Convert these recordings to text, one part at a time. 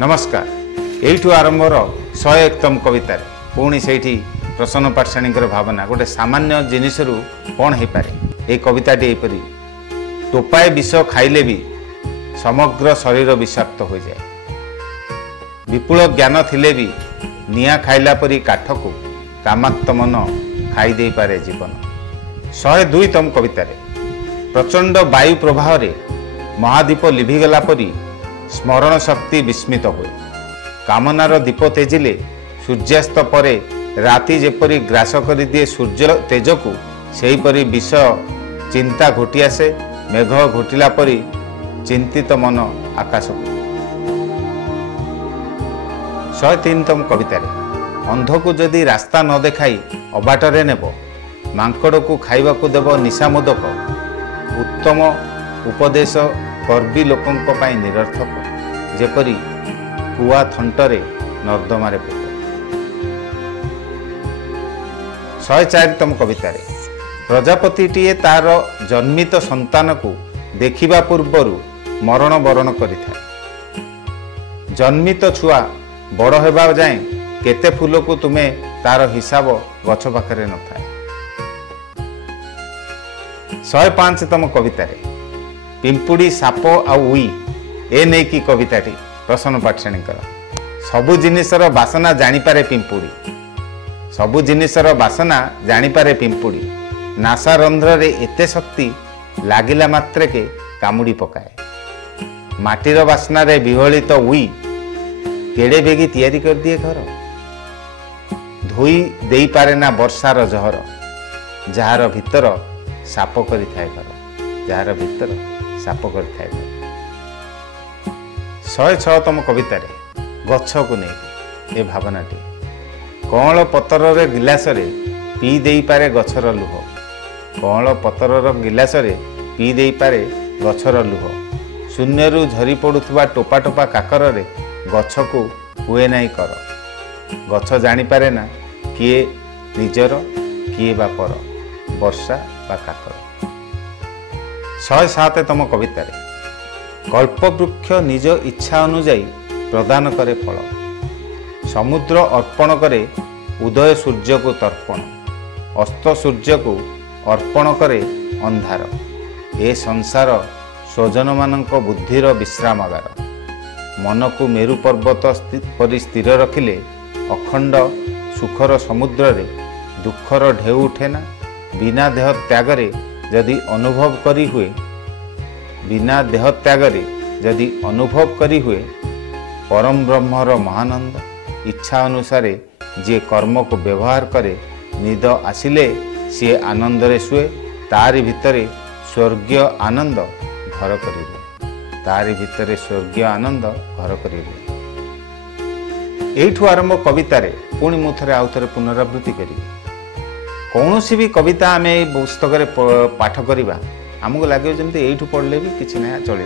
नमस्कार। यू आरंभर 101तम कवितार पुणी से प्रसन्न पाठशाणी भावना गोटे सामान्य जिनिस कौन हो पारे। ये कविताटी यहपरी टोपाए विष खाइले भी समग्र शरीर विषाक्त हो जाए। विपुल ज्ञान थिले भी निया खाइला परी काठ को कामाक्त मन खाईदे पारे जीवन। 102तम कवितार प्रचंड वायु प्रवाह रे महादीप लिभिगला परी स्मरण शक्ति विस्मित हुए। कामनार दीप तेजिले सूर्यास्त परे राति जेपरी ग्रास कर दिए सूर्य तेज को सेहीपरि विष चिंता घोटी आसे। मेघ घोटिला परी चिंतित मन आकाश को। 103तम कवितार अंध को जदि रास्ता न देखाई अबाटरे नेब, मांकड़ को खाइबा को देव निशामोदक। उत्तम उपदेश कर्बी लोकों पाई निरर्थक जेपरी कुआ थंटरे नर्दमारे पोक। 104तम कवितार प्रजापतिटीए तार जन्मित संतान को देखिबा पूर्वरु मरण वरण करिथाए। जन्मित छुआ बड़ हेबा जाए केते फूल को तुमे तार हिसाब गछ पाखरे न थाए। 105तम कवितार पिंपुड़ी साप आउ उई ए नहीं कि कविताटी प्रसन्न पाठशाणी सबु जिनिसर बासना जानिपारे पिंपुड़ी। सबु जिनिसर बासना जानिपारे पिंपुड़ी। नासा रंध्र रे एते शक्ति लागिला मात्रे के कामुड़ी पकाए। माटीर बासना रे विहलित उई केड़े बेगी तैयारी कर दिए घर। धोई देई पारे ना वर्षार जहर जार भीतर साप करि थाए घर। जार भीतर साप करि थाए घर। 106तम कवितार गछ को नहीं ए भावनाटी कौल पतर रे गिलास रे पी देई पारे गछर लुह। कौल पतर गिलास रे पी देई पारे गछर लुह। शून्यरू झरी पड़ुथुवा टोपा टोपा काकर रे गछ को हुए नहीं कर। गछ जानी पारे ना किए निजर किए बा पर, वर्षा बा काकर। 107तम कवितार कल्पवृक्ष निज इच्छा अनुजाई प्रदान करे फल। समुद्र अर्पण करे उदय सूर्य को तर्पण। अस्त सूर्य को अर्पण करे अंधार। ए संसार स्वजन मानक बुद्धिर विश्रामागार। मन को मेरु पर्वत परि स्थिर रखिले अखंड सुखर समुद्र रे दुखर ढेउ उठेना। बिना देह त्यागरे जदि अनुभव करी हुए, बिना देह त्यागरे जदि अनुभव करी हुए परम ब्रह्मर महानंद। इच्छा अनुसारे जे कर्म को व्यवहार करे निद आसिले सी आनंद रे शुए। तारि भितरे स्वर्गीय आनंद घर करी रुए। तारि भितरे स्वर्गीय आनंद घर करी रुए। एठू आरंभ कवितारे पुणी मु थरे आउ थरे पुनरावृत्ति करी। कौन सी भी कविता आम पुस्तक पाठ करवा आमको लगे जमी यू पढ़ले भी किसी ना चलो।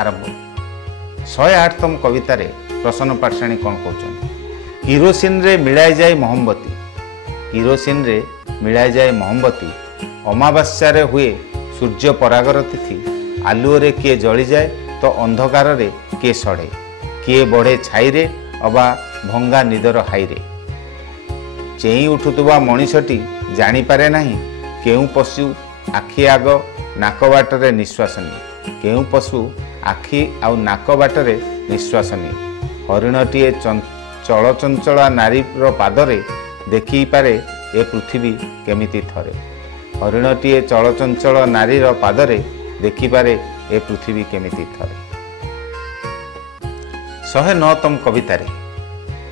आरंभ 108तम कवितार प्रसन्न पाठशाणी कौन कहते किरोसिन रे मिलाई जाए मोहम्बती। किरोसिन रे मिलाई जाए मोहम्बती। अमावास्या रे हुए सूर्य परागर तिथि। आलुओ रे किए जली जाए तो अंधकार रे किए सड़े। किए बढ़े छाई रे अबा भंगा निदर हाई रे। चेई उठुवा मनीषटी जानिपारे नहीं केउ पशु आखि आग नाक बाटरे निश्वास निए। केउ पशु आखि आउ नाक बाटरे निश्वास निए। हरिणटीए चल चंचला नारीर पादरे देखी पारे ए पृथ्वी केमिति थरे। हरिणटीए चल चंचल नारीर पादरे देखी पारे ए पृथ्वी केमिति थरे। 109तम कवितार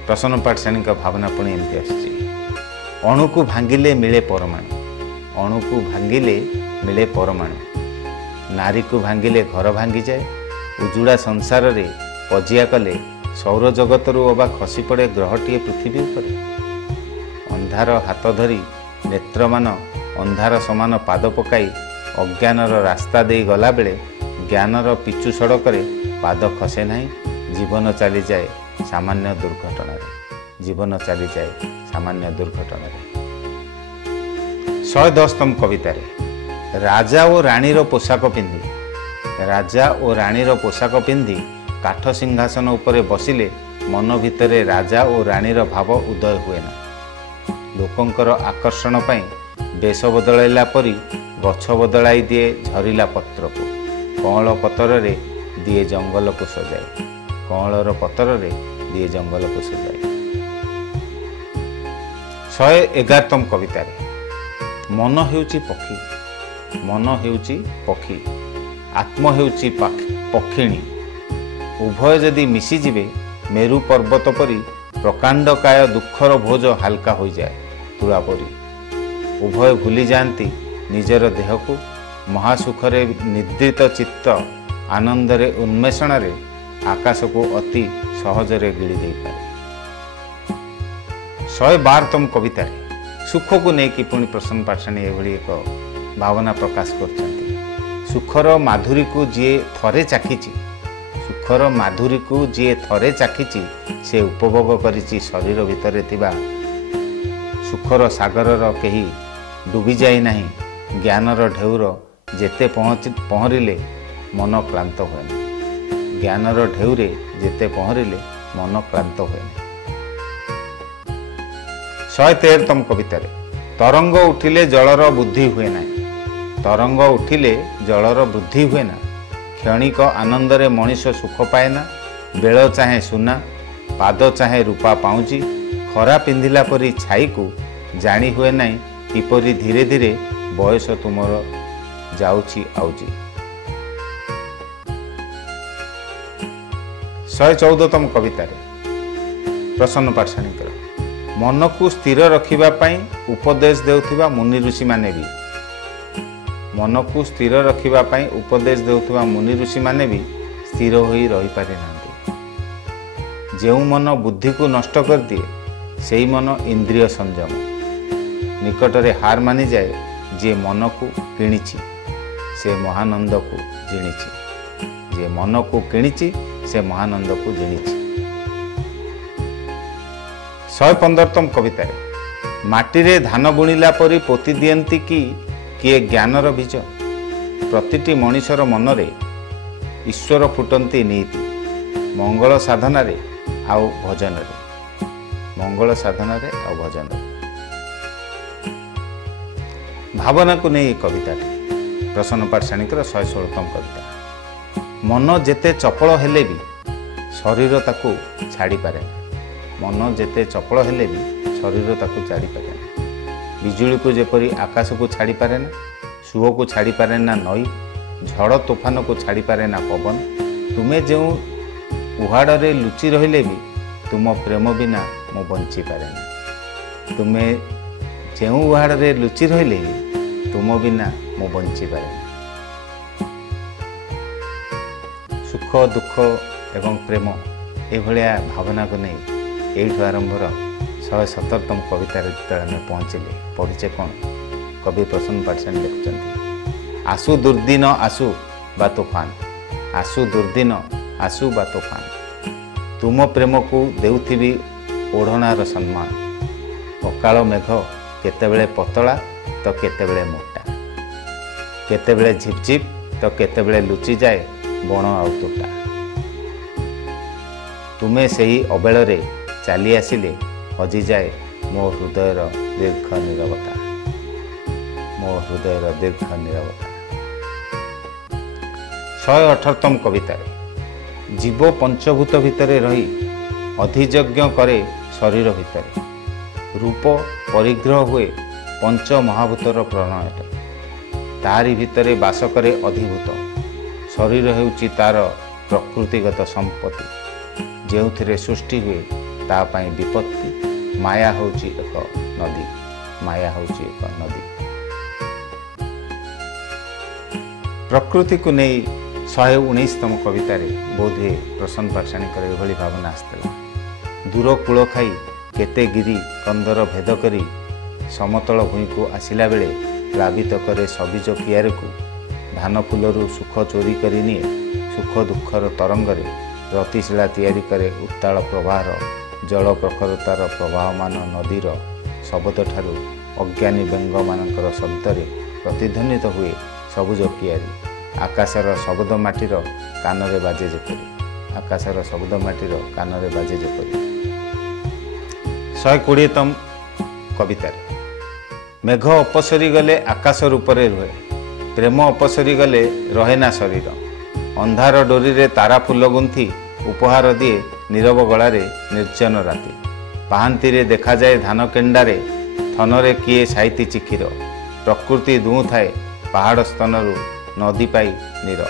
प्रसन्न पाठशाणी भावना पुणी एमती आसी। अणु को भांगिले मिले परमाणु। अणु को भांगिले मिले परमाणु। नारी को भांगिले घर भांगी जाए। उजुड़ा संसार रे पजिया कले सौर जगतरू अबा खसी पड़े ग्रहटीए पृथ्वी उपरे। अंधार हाथ धरी नेत्रमान अंधार समान पाद पकाई अज्ञानर रास्ता दे गला बेले ज्ञानर पिचु सड़क रे पाद खसे नहीं। जीवन चली जाए सामान्य दुर्घटना रे। जीवन चली जाए सामान्य दुर्घटना रे। 110तम कवितार राजा और रानीर पोशाक पिंधि। राजा और रानीर पोशाक पिंधि काठ सिंहासन उपरे बसिले मन भितरे राजा और रानीर भाव उदय हुए ना। लोकंकर आकर्षण पाई बेश बदलैला परी गछ बदलाई दिए झरिला पत्र को। कअँल पतर रे दिए जंगल को सजाए। कअँलर पतर रे दिए जंगल को सजाए। 111तम कविता रे मन हेउची पक्षी, मन हेउची पक्षी, आत्म हेउची पक्षिणी। उभय जदि मिशिजिबे मेरु पर्वत परी प्रकांडकाय दुखर भोज हालका हो जाए तुला परी। उभय भूली जाती निजर देह को महासुखरे निद्रित चित्त आनंदरे उन्मेषण रे आकाश को अति सहजरे गिड़ी दे पारे। 112तम कविता सुख को लेकिन पुणी प्रसन्न पाठशाणी एभली एक भावना प्रकाश करछंती। सुखर माधुरी को जी थरे चाखिची, सुखर माधुरी को जी थरे चाखिची से उपभोग करिची शरीर भितरे थिबा सुखर सागरर केही डूबी जाई नाही। ज्ञानर ढेउर जेते पहरिले मन क्लांत हुए ना। ज्ञानर ढेउरे जेते पहरिले मन क्लांत हुए ना। 113तम कविता तरंग उठिले जलर बुद्धि हुए ना। तरंग उठिले जलर वृद्धि हुए ना। क्षणिक आनंदरे मनीष सुख पाए ना। बेल चाहे सुना, पाद चाहे रूपा पाउची। खरा पिंधिला परी छाई को जानी हुए ना किपरि धीरे धीरे बयस तुमर जाउची आउची। 114तम कविता प्रसन्न पाठशाणी मन को स्थिर रखिबा पाई उपदेश देउथिबा मुनि ऋषि माने भी, मन को स्थिर रखिबा पाई उपदेश देउथिबा मुनि ऋषि माने भी स्थिर होई रही पारे नांती। जेउ मन बुद्धि को नष्ट कर दिए सेई मन इंद्रिय संयम। निकटरे हार मानी जाए जे मन को किणिछि से महानंद को जिणिछि। जे मन को किणिछि से महानंद को जिणिछि। 115तम कविता माटी रे धान बुणिला परी पोती दियंती कि किए ज्ञानर बीज। प्रतिटी मनीषर मनरे ईश्वर फुटंती नीति। मंगल साधना रे आउ भजन रे, मंगल साधना रे आउ भजन रे। भावना को नहीं कविता प्रसन्न पाठशाणीकर 116तम कविता। मन जेते चपल हेले भी शरीर ताकू छाड़ी पारे ना। मन जेते चपल हेले भी शरीर ताकू छाड़ी पारे ना। बिजुली को जेपरी आकाश को छाड़ी पारे ना, सुओ को छाड़ी पारे ना नई, झड़ तोफान को छाड़ी पारे ना पवन। तुमे जो उहाड़ रे लुचि रहिले भी तुम प्रेम बिना मु बंची पारे ना। तुमे जो उहाड़ रे लुचि रहिले भी तुम बिना मु बंची पारे ना। सुख दुख एवं प्रेम एभलिया भावना को नहीं एठू आरंभर 117तम कवितार जिते पहुँचले पढ़ुचे कौन कवि प्रसन्न पाठशाणी लिखुं आसु दुर्दिन आसु बा तूफान। आसु दुर्दिन आसु बा तूफान। तुम प्रेम को देउथिबी ओढ़णार सम्मान। अकाल मेघ केतेबेले पतला तो केतेबेले मोटा, केतेबेले झिपझिप तो केतेबेले लुचि जाए बण आउ तोटा। तुमे सही अबेଳରେ चाली आसिले हजि जाए मो हृदयर दीर्घ नीरवता। मो हृदयर दीर्घ नीरवता। 118तम कविता जीव पंचभूत भितरे रही अधियज्ञ करे शरीर भितरे। रूप परिग्रह हुए पंच महाभूतर प्रणय। तारी भितरे बास करे अधिभूत। शरीर हेउची तार प्रकृतिगत संपत्ति। जेउथिरे सृष्टि हुए ता पाई विपत्ति। माया होची एक नदी। माया होची एक नदी। प्रकृति को नहीं 119तम कवितार बोधे प्रसन्न पाठशाणीकर एभली भावना आसला। दूर कूल खाई केते गिरी कंदर भेद करी समतल भूमि को आसिला बेले प्लावित करे सबीज कियार को। धान फूलरू सुख चोरी करी निए सुख दुखर तरंगरे। रतिशिला तैयारी करे उत्ताल प्रवाहर जल प्रखरतार प्रवाहमान नदीर शब्द ठारू अज्ञानी बेंग मानकर शब्दरे प्रतिध्वनित हुए सबुज कियारी। आकाशर शब्द माटीर कानरे बाजे जेपरी। आकाशर शब्द माटीर कानरे बाजे जेपरी 120तम कवितार मेघ अपसरी गले आकाश रूपरे रुहे प्रेम अपसरी गले रहे ना शरीर अंधार डोरी रे तारा फूल गुंथि उपहार दिए नीरव गलारे निर्जन राति पाहांती रे देखा जाए धान केंडारे थनरे किए साइती चिखिर प्रकृति दुँ थाए पहाड़ स्तनरू नदी पाई नीर।